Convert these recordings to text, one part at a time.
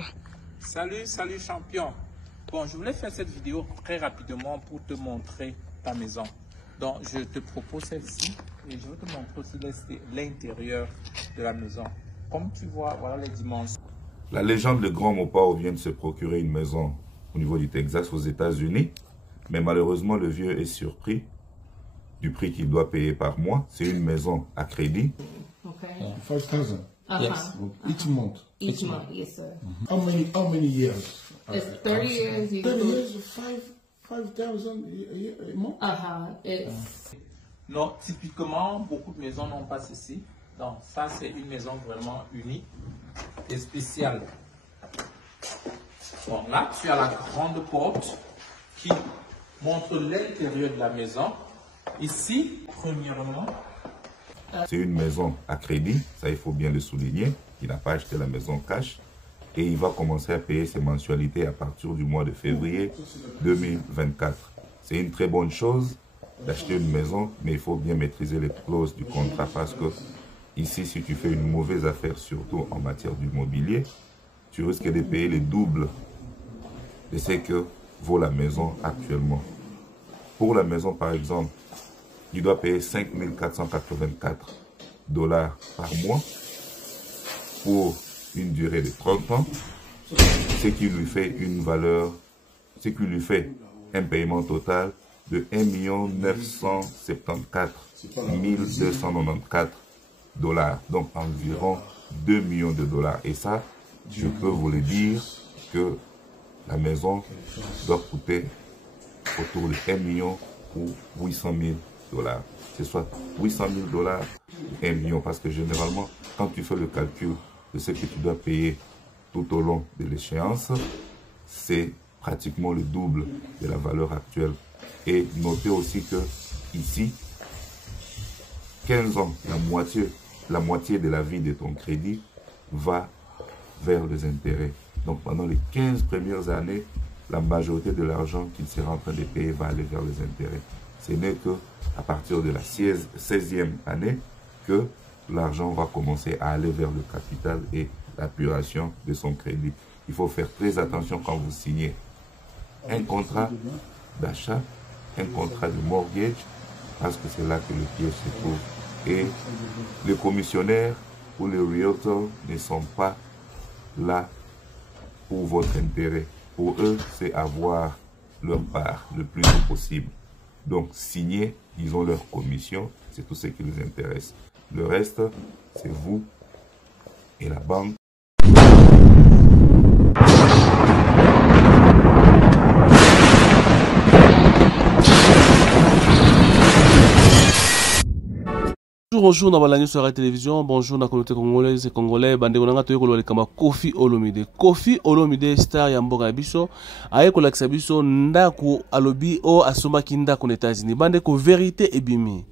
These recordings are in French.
Kofi. Salut champion. Bon, je voulais faire cette vidéo très rapidement pour te montrer ta maison. Donc, je te propose celle-ci et je vais te montrer aussi l'intérieur de la maison. Comme tu vois, voilà les dimensions. La légende de Grand Mopao vient de se procurer une maison au niveau du Texas aux États-Unis. Mais malheureusement, le vieux est surpris du prix qu'il doit payer par mois. C'est une maison à crédit. Okay. 5,000. Yes. Each month. Each month, yes, sir. How many years? It's 30 years. You 30 years, 5,000 a month? It's Non, typiquement, beaucoup de maisons n'ont pas ceci. Donc, ça, c'est une maison vraiment unique et spéciale. Bon, là, tu as la grande porte qui montre l'intérieur de la maison. Ici, premièrement, C'est une maison à crédit, ça il faut bien le souligner. Il n'a pas acheté la maison cash et il va commencer à payer ses mensualités à partir du mois de février 2024. C'est une très bonne chose d'acheter une maison, mais il faut bien maîtriser les clauses du contrat parce que ici, si tu fais une mauvaise affaire, surtout en matière d'immobilier, tu risques de payer le double de ce que vaut la maison actuellement. Pour la maison, par exemple, il doit payer 5 484 $ par mois pour une durée de 30 ans, ce qui lui fait une valeur, ce qui lui fait un paiement total de 1 974 294 $, donc environ 2 millions de dollars. Et ça, je peux vous le dire que la maison doit coûter autour de 1 million ou 800 000 $. C'est soit 800 000 $ ou 1 million. Parce que généralement, quand tu fais le calcul de ce que tu dois payer tout au long de l'échéance, c'est pratiquement le double de la valeur actuelle. Et notez aussi que ici, 15 ans, la moitié de la vie de ton crédit va vers les intérêts. Donc pendant les 15 premières années, la majorité de l'argent qu'il sera en train de payer va aller vers les intérêts. Ce n'est qu'à partir de la 16e année que l'argent va commencer à aller vers le capital et l'apuration de son crédit. Il faut faire très attention quand vous signez un contrat d'achat, un contrat de mortgage, parce que c'est là que le piège se trouve. Et les commissionnaires ou les realtors ne sont pas là pour votre intérêt. Pour eux, c'est avoir leur part le plus tôt possible. Donc, signer, ils ont leur commission, c'est tout ce qui les intéresse. Le reste, c'est vous et la banque. Bonjour, dans la sur la télévision, bonjour dans la communauté congolaise et congolais, bande konanga toyeko le kamba Kofi Olomide. Kofi Olomide star ya mboka biso, ayeko lakisa biso ndako alobi o asomaki ndako na États-Unis. Bande ko vérité ebimi.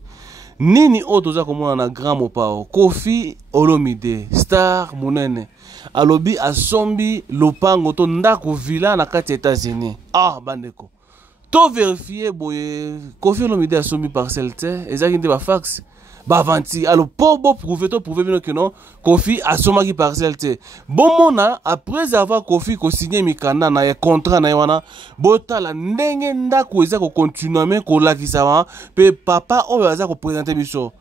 Nini o toza komona na Grand Mopao. Kofi Olomide star munene. Alobi asombi lopango to ndako villa na kati États-Unis. Ah bande ko. To vérifier boye Kofi Olomide asombi parcelle te, ezaki nde ba fax. Bavanti, alors pour prouver que non, Kofi a somaki parcelle te. Bon mona, après avoir Kofi ko signé mikanda na contrat na wana, bota la ndenge ndako eza ko continuer mais ko lakisa wa, pe papa o aza ko présenter biso.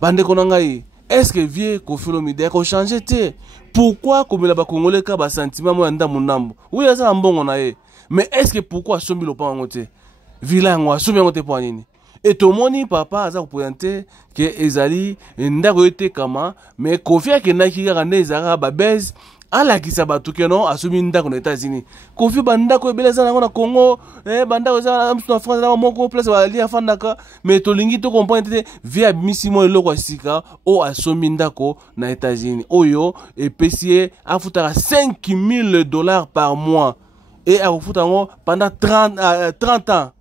Bande konanga yi, est-ce que vieux Kofi Olomide ko changer te? Pourquoi comme la ba congolais ka ba sentiment mo nda munambo? Oui, aza mbongo na ye. Mais est-ce que pourquoi sombi lopango te? Vila ngwa sombi ngote po nini? Et tout le monde, papa, a présenté que Ezali, ndako yote kama, mais Kofi a kenaki kaka ezara babez, ala ki sabatu keno asumi ndako na États-Unis. Kofi bandako ebeleza na Congo, bandako za na France na moko place ba lia fandaka, mais to lingi to comprendre te via misimo eloko sika o asumi ndako na États-Unis. Oyo epesier afutaka 5 000 $ par mois et a futango pendant 30 ans.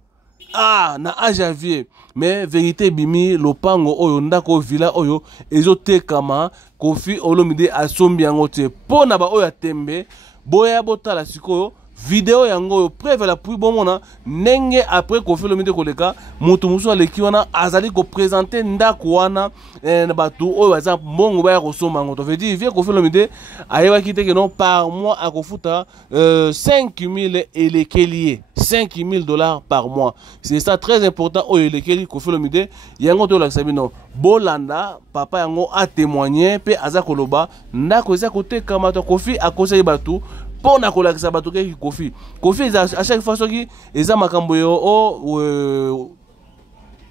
Ah, na janvier, mais vérité bimi lopango oyo ndako villa oyo ezote kama Kofi Olomide asombi yango te pona ba oyo tembe boya botala sikoyo vidéo yango preuve la puis bon mona nenge après Koffi Olomide koleka mutu musu aleki wana azali ko présenter ndako wana na batu oyo baza mbongo baya kosomba ngo to veut dire vie Koffi Olomide ayeba kite que non par mois akofuta 5000 elekeli 5000 $ par mois. C'est ça très important oyo elekeli Koffi Olomide yango to la sabino bolanda papa yango a témoigner pe aza koloba ndako eza koteka mato Koffi akosa batu pour na kolakisa bato ke Koffi. Koffi à chaque fois soki eza makambo yo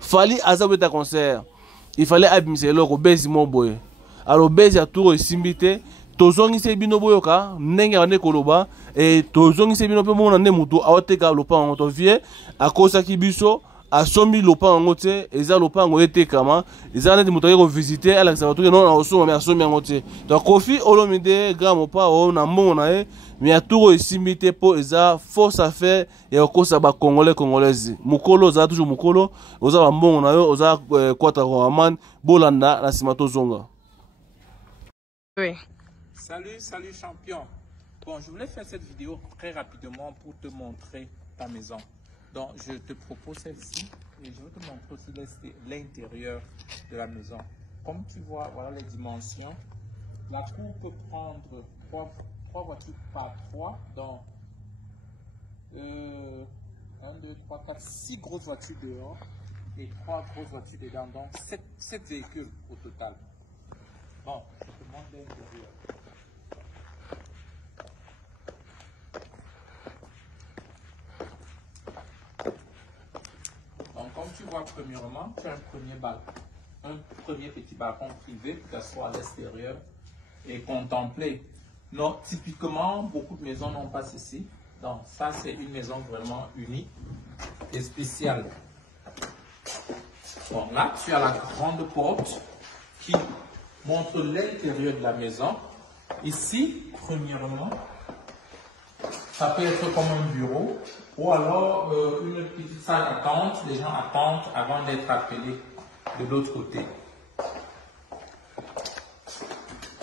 fali aza beta concert. Il fallait abimisa loko bezi mo boye. Alors bezi a tour simbité tozongi se bino boyoka ndenge ane koloba et tozongi se bino pe mona ne mutu awoteka lopango to vie akosa ki biso asombi lopango te eza lopango etekama eza neti mutu ko visiter ala sa bato ke non na osoma mais asombi yango te. Donc Koffi Olomide grand mopa o na mbongo na ye mais a tour esimbi te po eza force à faire ya kosa ba congolais congolaise mukolo za toujours mukolo oza ba mbongo na yo oza kwata roman bolanda na sima tozonga. Oui. Salut champion. Bon, je voulais faire cette vidéo très rapidement pour te montrer ta maison. Donc, je te propose celle-ci et je vais te montrer aussi l'intérieur de la maison. Comme tu vois, voilà les dimensions. La cour peut prendre 3 voitures par 3. Donc, 1, 2, 3, 4, 6 grosses voitures dehors et 3 grosses voitures dedans. Donc, 7 véhicules au total. Bon, je te montre l'intérieur. Donc, comme tu vois, premièrement, tu as un premier petit balcon privé qui s'assoit à l'extérieur et contempler. Non, typiquement, beaucoup de maisons n'ont pas ceci. Donc, ça, c'est une maison vraiment unique et spéciale. Bon, là, tu as la grande porte qui montre l'intérieur de la maison. Ici, premièrement, ça peut être comme un bureau ou alors une petite salle d'attente. Les gens attendent avant d'être appelés de l'autre côté.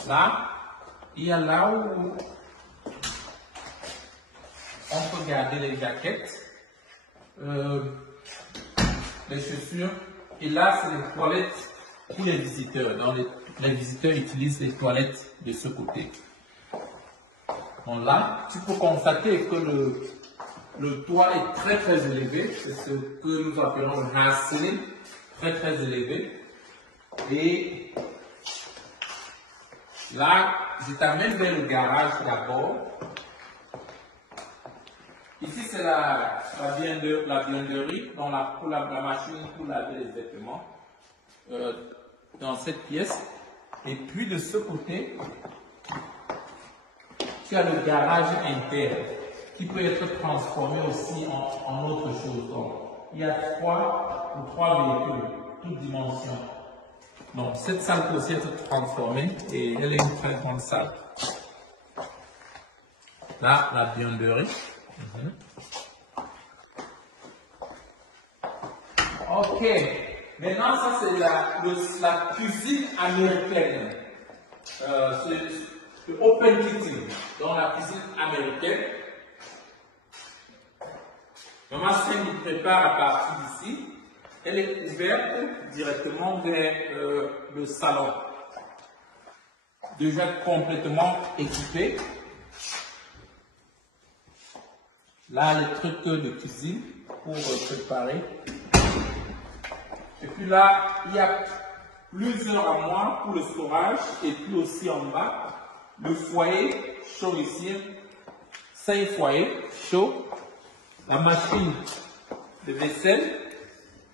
Là, il y a là où on peut garder les jaquettes, les chaussures. Et là, c'est les toilettes pour les visiteurs. Donc, les visiteurs utilisent les toilettes de ce côté. Donc là, tu peux constater que le toit est très élevé. C'est ce que nous appelons le racine, très élevé. Et là, je t'amène vers le garage d'abord. Ici, c'est la buanderie, donc la machine pour laver les vêtements dans cette pièce. Et puis de ce côté, tu as le garage interne qui peut être transformé aussi en autre chose. Donc, il y a 3 véhicules, toutes dimensions. Donc, cette salle peut aussi être transformée et elle est une très grande salle. Là, la buanderie. Ok, maintenant ça c'est la cuisine américaine, le open kitchen, donc la cuisine américaine. Maman Seng prépare à partir d'ici, elle est ouverte directement vers le salon, déjà complètement équipé. Là, les trucs de cuisine pour préparer. Et puis là, il y a plusieurs armoires pour le storage. Et puis aussi en bas, le foyer chaud ici. 5 foyers chauds. La machine de vaisselle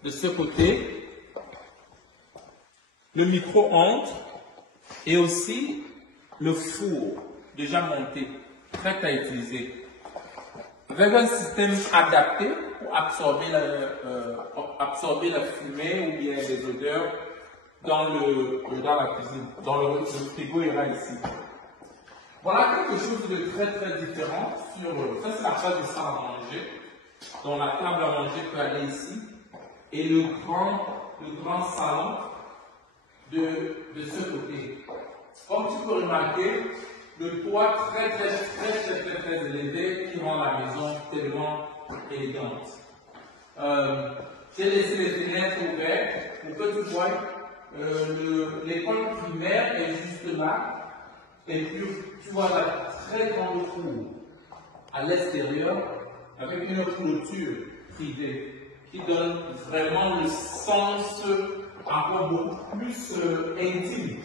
de ce côté. Le micro-ondes. Et aussi le four déjà monté, prêt à utiliser. Avec un système adapté pour absorber la fumée ou bien les odeurs dans la cuisine. Dans le frigo ira ici. Voilà quelque chose de très différent. Ça c'est la salle de salle à manger. Donc la table à manger peut aller ici. Et le grand salon de ce côté. Comme tu peux remarquer, le toit très élevé qui rend la maison tellement élégante. J'ai laissé les fenêtres ouvertes pour que tu vois l'école primaire est juste là. Et puis tu vois la très grande cour à l'extérieur avec une clôture privée qui donne vraiment le sens encore beaucoup plus intime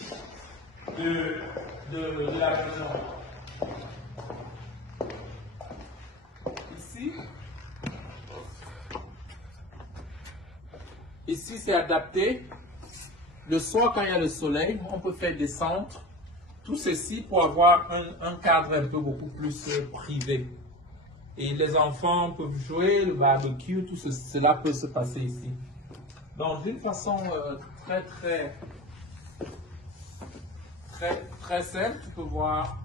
de la maison. Ici, c'est adapté. Le soir, quand il y a le soleil, on peut faire descendre tout ceci pour avoir un cadre un peu beaucoup plus privé. Et les enfants peuvent jouer, le barbecue, tout cela peut se passer ici. Donc, d'une façon très simple, tu peux voir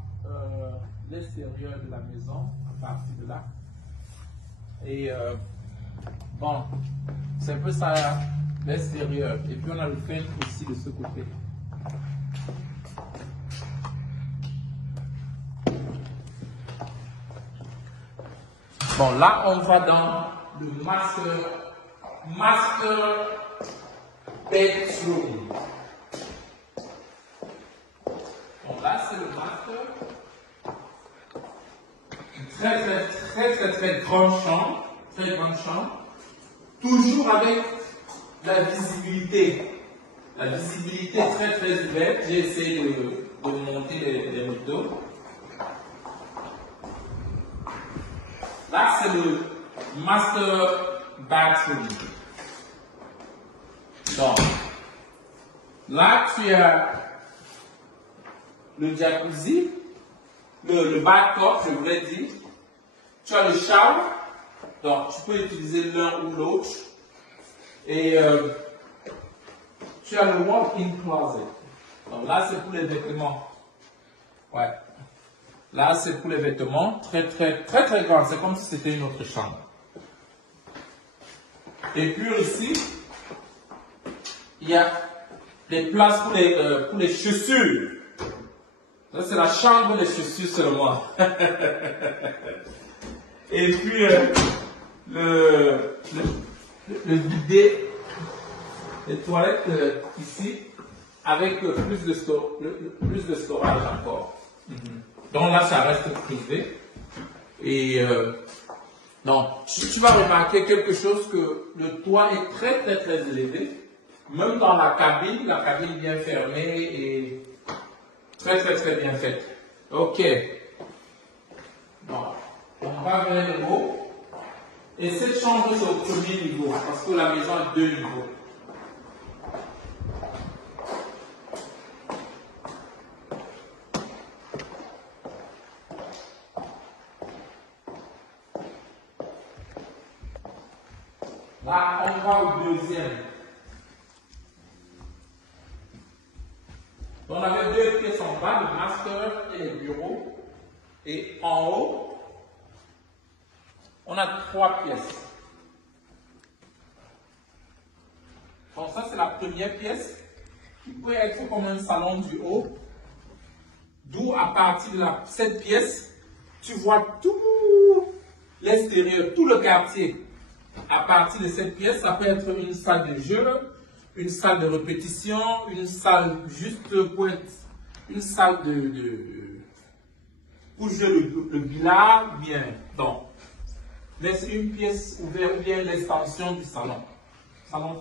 l'extérieur de la maison à partir de là. Et bon, c'est un peu ça l'extérieur. Et puis on a le fenêtre aussi de ce côté. Bon, là on va dans le master bedroom. Bon, là c'est le master. Très grande chambre, très grande chambre, toujours avec la visibilité très ouverte. J'ai essayé de monter les rideaux. Là c'est le master bathroom. Donc là tu as le jacuzzi, le bathtub, je voulais dire. Tu as le shower, donc tu peux utiliser l'un ou l'autre. Et tu as le walk-in closet. Donc là, c'est pour les vêtements. Ouais. Là, c'est pour les vêtements. Très grand. C'est comme si c'était une autre chambre. Et puis aussi, il y a des places pour les chaussures. Là, c'est la chambre des chaussures seulement. Et puis, le bidet, les toilettes ici, avec plus de storage encore. Donc là, ça reste privé. Et donc, tu vas remarquer quelque chose, que le toit est très élevé. Même dans la cabine bien fermée et très bien faite. Ok. Bon. On va vers le haut. Et cette chambre, c'est au premier niveau, parce que la maison a 2 niveaux. Là, on va au deuxième. On avait 2 pièces en bas, le master et les bureaux. Et en haut, on a 3 pièces. Donc ça, c'est la première pièce qui peut être comme un salon du haut. D'où, à partir de cette pièce, tu vois tout l'extérieur, tout le quartier. À partir de cette pièce, ça peut être une salle de jeu, une salle de répétition, une salle juste pour être, une salle pour jouer le billard, bien. Donc, laisse une pièce ouverte ou bien l'extension du salon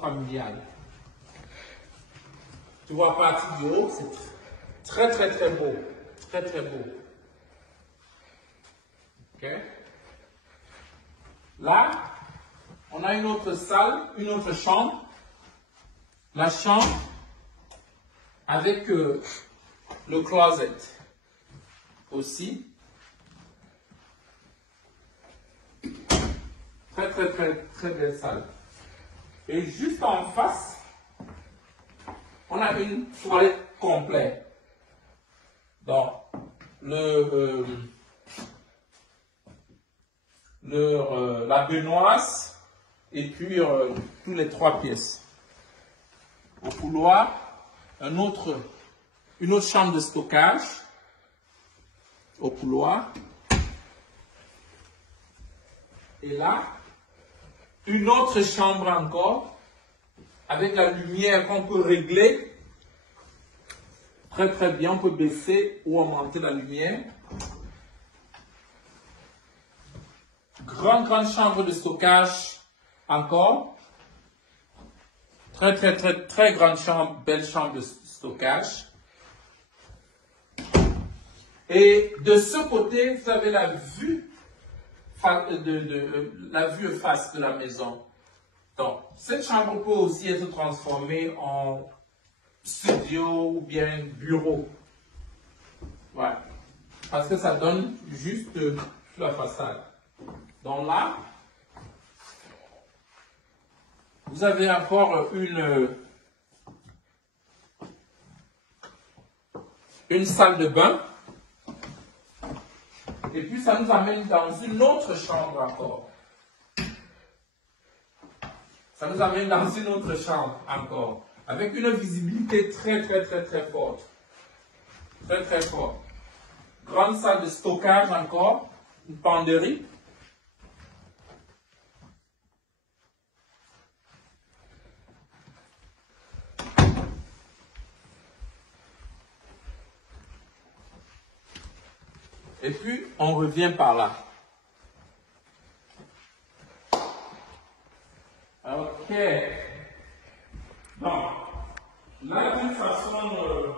familial. Tu vois, à partir du haut, c'est très beau. Très beau. Ok? Là, on a une autre salle, une autre chambre. La chambre avec le closet aussi. Très belle salle. Et juste en face, on a une toilette complète. Donc, la baignoise et puis tous les 3 pièces. Au couloir, une autre chambre de stockage au couloir. Et là, une autre chambre encore, avec la lumière qu'on peut régler. Très très bien, on peut baisser ou augmenter la lumière. Grande chambre de stockage encore. Très grande chambre, belle chambre de stockage. Et de ce côté, vous avez la vue face de la maison. Donc, cette chambre peut aussi être transformée en studio ou bien bureau. Voilà. Parce que ça donne juste sur la façade. Donc là, vous avez encore une salle de bain. Et puis ça nous amène dans une autre chambre encore. Ça nous amène dans une autre chambre encore. Avec une visibilité très forte. Très forte. Grande salle de stockage encore. Une penderie. Et puis, on revient par là. Ok. Donc, là, d'une façon...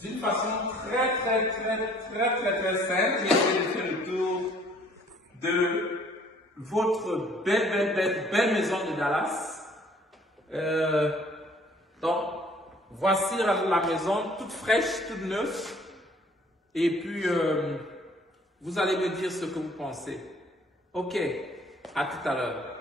d'une façon très simple, je vais faire le tour de votre belle maison de Dallas. Donc, voici la maison toute fraîche, toute neuve. Et puis, vous allez me dire ce que vous pensez. Ok, à tout à l'heure.